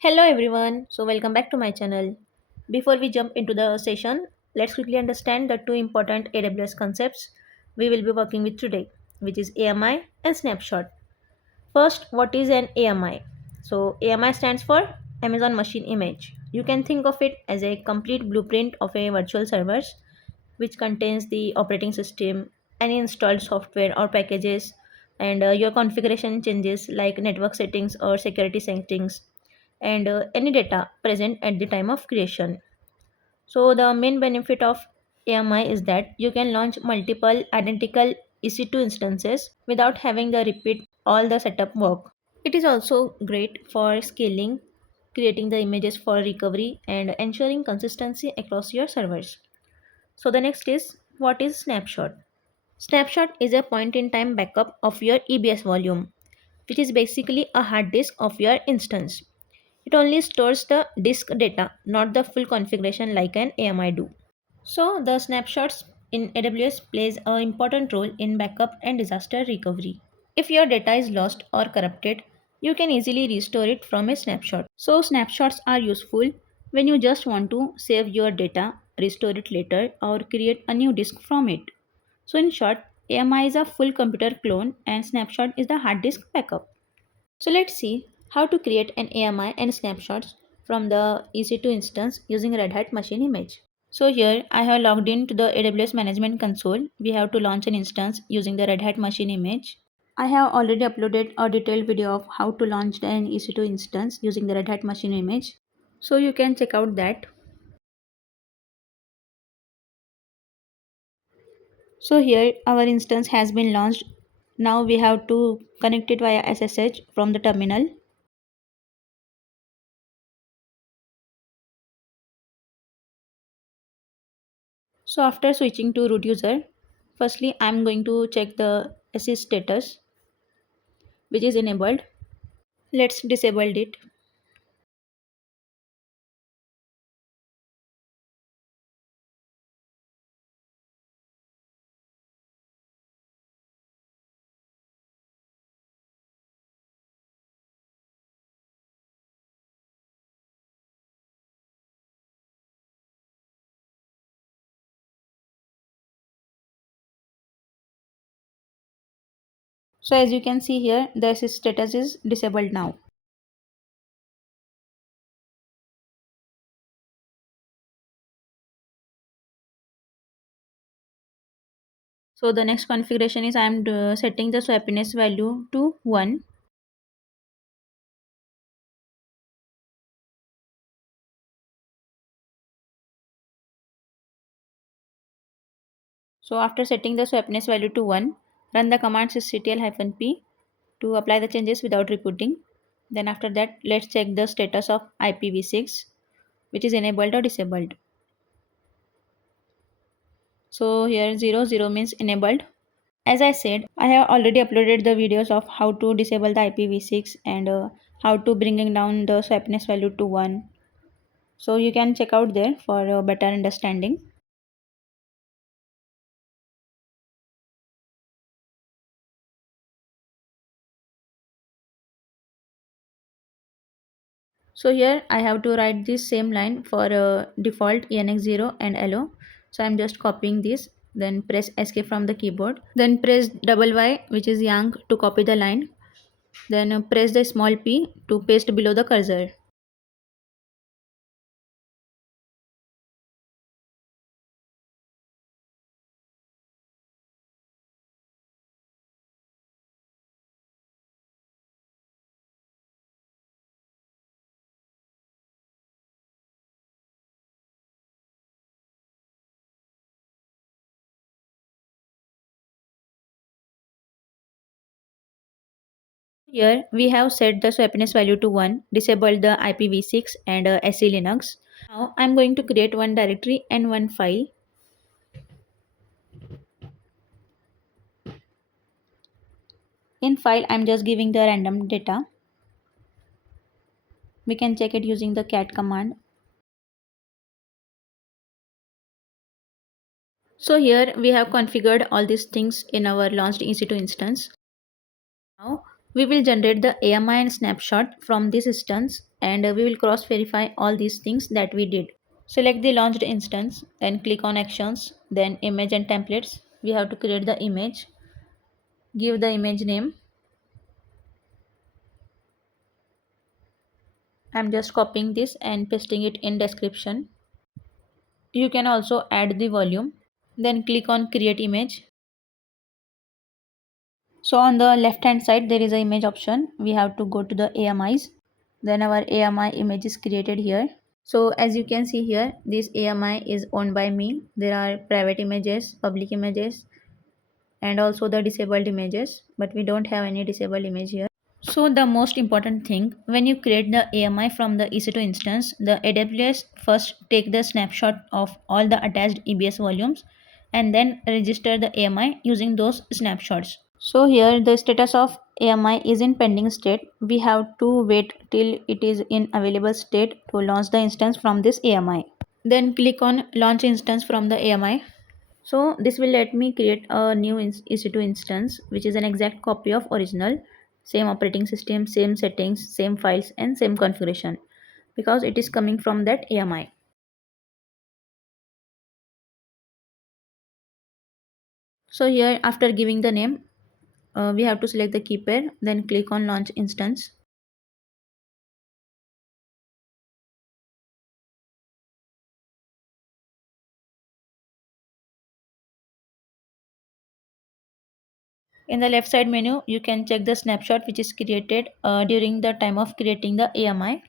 Hello everyone, so welcome back to my channel. Before we jump into the session, let's quickly understand the two important AWS concepts we will be working with today, which is AMI and Snapshot. First, what is an AMI? So, AMI stands for Amazon Machine Image. You can think of it as a complete blueprint of a virtual servers which contains the operating system, any installed software or packages, and your configuration changes like network settings or security settings, and any data present at the time of creation. So, the main benefit of AMI is that you can launch multiple identical EC2 instances without having to repeat all the setup work. It is also great for scaling, creating the images for recovery, and ensuring consistency across your servers. So the next is, what is snapshot? Snapshot is a point in time backup of your EBS volume, which is basically a hard disk of your instance. It only stores the disk data, not the full configuration like an AMI do. So the snapshots in AWS plays an important role in backup and disaster recovery. If your data is lost or corrupted, you can easily restore it from a snapshot. So snapshots are useful when you just want to save your data, restore it later, or create a new disk from it. So in short, AMI is a full computer clone and snapshot is the hard disk backup. So let's see how to create an AMI and snapshots from the EC2 instance using Red Hat Machine Image. So here I have logged into the AWS Management Console. We have to launch an instance using the Red Hat Machine Image. I have already uploaded a detailed video of how to launch an EC2 instance using the Red Hat Machine Image. So you can check out that. So here our instance has been launched. Now we have to connect it via SSH from the terminal. So after switching to root user, firstly I'm going to check the SE status which is enabled. Let's disable it. So as you can see here, the SE status is disabled now. So the next configuration is I am setting the swappiness value to 1. So after setting the swappiness value to 1, run the command sysctl-p to apply the changes without rebooting. Then after that, let's check the status of IPv6, which is enabled or disabled. So here 00 means enabled. As I said, I have already uploaded the videos of how to disable the IPv6 and how to bringing down the swappiness value to 1. So you can check out there for a better understanding. So here I have to write this same line for default ENX0 and LO. So I'm just copying this, then press escape from the keyboard. Then press double Y, which is yank, to copy the line. Then press the small p to paste below the cursor. Here we have set the swappiness value to 1, disabled the IPv6 and SELinux. Now I'm going to create one directory and one file. In file I'm just giving the random data. We can check it using the cat command. So here we have configured all these things in our launched EC2 instance. Now we will generate the AMI and snapshot from this instance and we will cross verify all these things that we did. Select the launched instance, then click on actions, then image and templates. We have to create the image, give the image name. I'm just copying this and pasting it in description. You can also add the volume. Then click on create image. So on the left hand side there is a image option. We have to go to the AMIs. Then our AMI image is created here. So as you can see here, this AMI is owned by me. There are private images, public images, and also the disabled images, but we don't have any disabled image here. So the most important thing, when you create the AMI from the EC2 instance, the AWS first take the snapshot of all the attached EBS volumes and then register the AMI using those snapshots. So here the status of AMI is in pending state. We have to wait till it is in available state to launch the instance from this AMI. Then click on launch instance from the AMI. So this will let me create a new EC2 instance which is an exact copy of original, same operating system, same settings, same files and same configuration because it is coming from that AMI. So here after giving the name, we have to select the key pair, then click on launch instance. In the left side menu, you can check the snapshot which is created during the time of creating the AMI.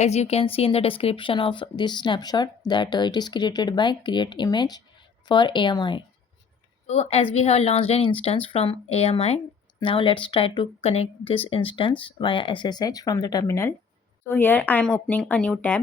As you can see in the description of this snapshot that it is created by create image for AMI. So as we have launched an instance from AMI, now let's try to connect this instance via SSH from the terminal. So here I am opening a new tab.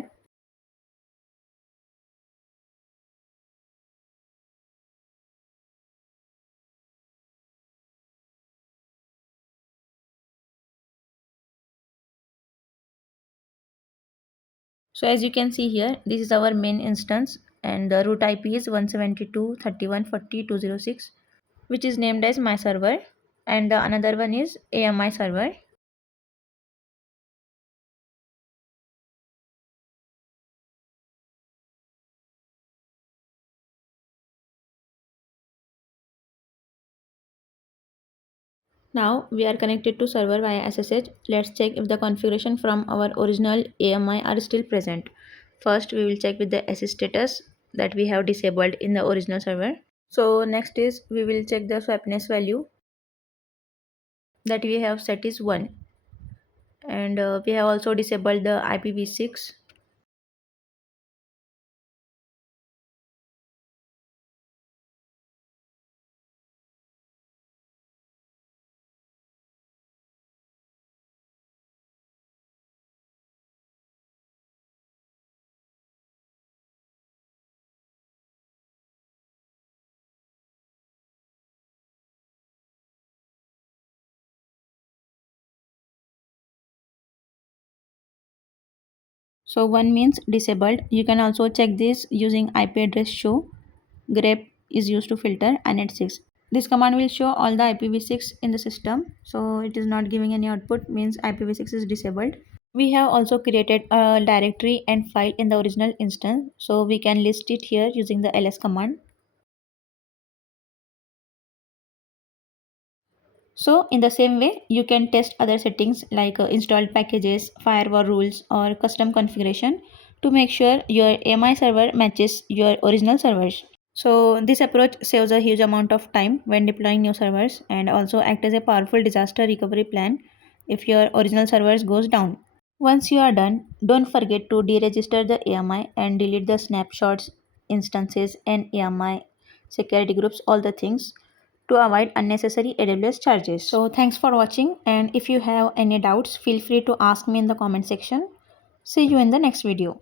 So as you can see here, this is our main instance and the root IP is 172.31.40.206, which is named as my server, and the another one is AMI server. Now we are connected to server via SSH. Let's check if the configuration from our original AMI are still present. First we will check with the SS status that we have disabled in the original server. So next is we will check the swappiness value that we have set is 1, and we have also disabled the IPv6. So 1 means disabled. You can also check this using IP address show. Grep is used to filter inet6. This command will show all the IPv6 in the system. So it is not giving any output, means IPv6 is disabled. We have also created a directory and file in the original instance. So we can list it here using the ls command. So in the same way, you can test other settings like installed packages, firewall rules or custom configuration to make sure your AMI server matches your original servers. So this approach saves a huge amount of time when deploying new servers and also act as a powerful disaster recovery plan if your original servers goes down. Once you are done, don't forget to deregister the AMI and delete the snapshots, instances and AMI security groups, all the things to avoid unnecessary AWS charges. So thanks for watching, and if you have any doubts, feel free to ask me in the comment section. See you in the next video.